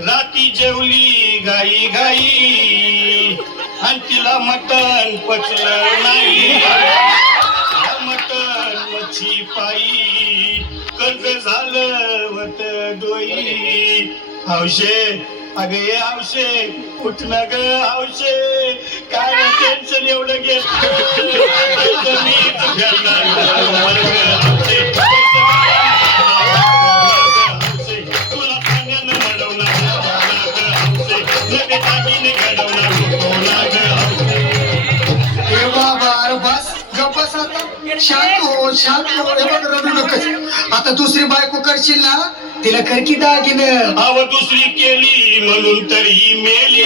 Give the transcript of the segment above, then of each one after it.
राती जेवली गाई गाई आणि तिला मटण पचलं नाही. मटण मच्छी पायी कर्ज झालं वत डोई. हौशे अगे हौशे उठणं ग हौशे काय टेन्शन एवढं घेत आता दुसरी बायको करशील ना तिला करकी दागिन. अव दुसरी केली म्हणून तरी मेली.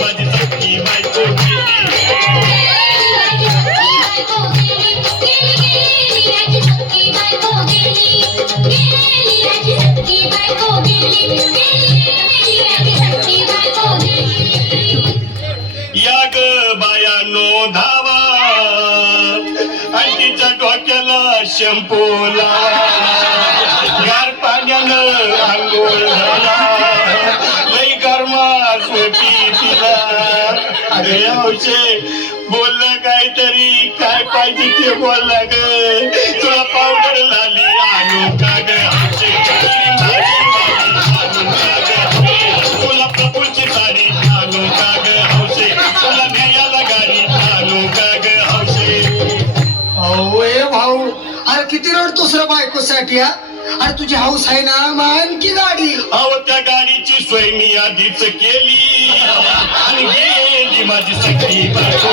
माझी सख्खी बायको या ग बायानो धावा आणि तिच्या डोक्याला शॅम्पू लावा. गार पाण्यानं आंघोळ झाला लई गरमास होती तिला. अरे हौशे बोललं काहीतरी काय पाहिजे ते बोलला ग. तुला पावडर लाली आणू का ग हौशे. तुला प्रभूची साडी आणू का ग हौशे. तुला न्यायाला गाडी आणू का ग हौशे. अहो ए भाऊ अरे किती रडतोस रे बायकोसाठी. हा अरे तुझी हौस आहे ना मान की गाडी. अहो त्या गाडीची सोय मी आधीच केली आणि गेली माझी सख्खी बायको.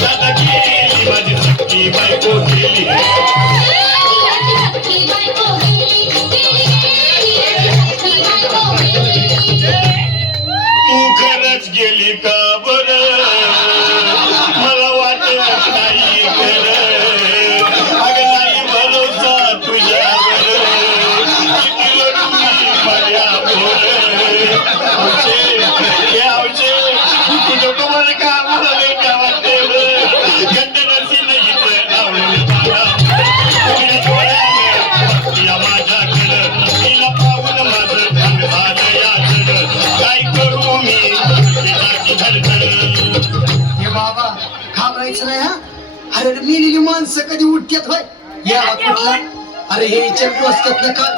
दादा गेली माझी सख्खी बायको गेली. तू खरंच गेली का बरं मला वाटत नाही खरं. अगं नाही भरोसा तुझ्यावर किती लढली माझ्यावर. तुझं तुम्हाला का मला वेगळा वाटते गंडरसी नाही लावलं मला. तुझ्या डोळ्यानं माझ्याकडं तिला पाहून माझं भाग झालं याचड. काय करू मी धडधड. हे बाबा घाबरायचं नाही. हा अरे मेलेली माणसं कधी उठतात होय या कुठला. अरे हे डोसक्यात नका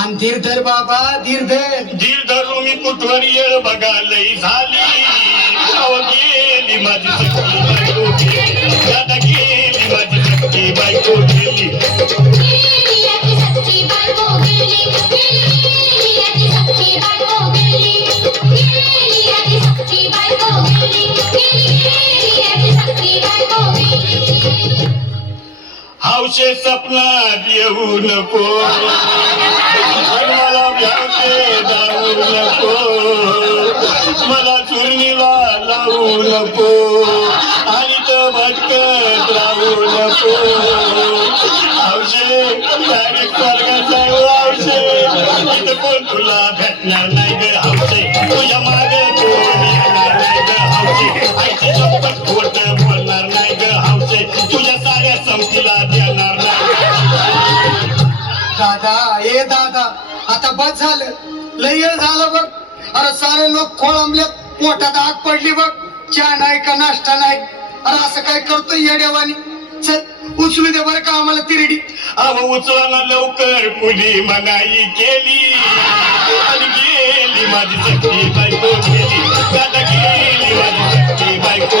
आणि धीर धर बाबा धीर धर. धीर धरू मी कुठवर येळ बघा लई झाली. अहो गेली माझी सख्खी बायको गेली. दादा गेली माझी सख्खी बायको गेली. हौशे सपनात येऊ नको मला भ्यावते जाऊ नको. मला चुरणीला लावू नको आणि तो भटकत राहू नको. हौशे डायरेक्ट स्वर्गात जाऊ हौशे. इथं कोण तुला भेटणार नाही ग हौशे. तुझ्या मागे कोण येणार नाही ग हौशे. आईची शपथ खोट बोलणार नाही ग हौशे. तुझ्या साऱ्या संमतीला देणार नाही. दादा ए दादा आता बस झालं लय वेळ झालं बघ. अरे सारे लोक खोळंबलेत पोटात आग पडली बघ. चहा नाही का नाश्ता नाही. अरे असं काय करतोय येड्यावानी. चल उचलू दे बरं का आम्हाला तिरडी. अहो उचलाना लवकर कुणी मनाई केली आणि गेली माझी सख्खी बायको गेली. दादा गेली माझी सख्खी बायको.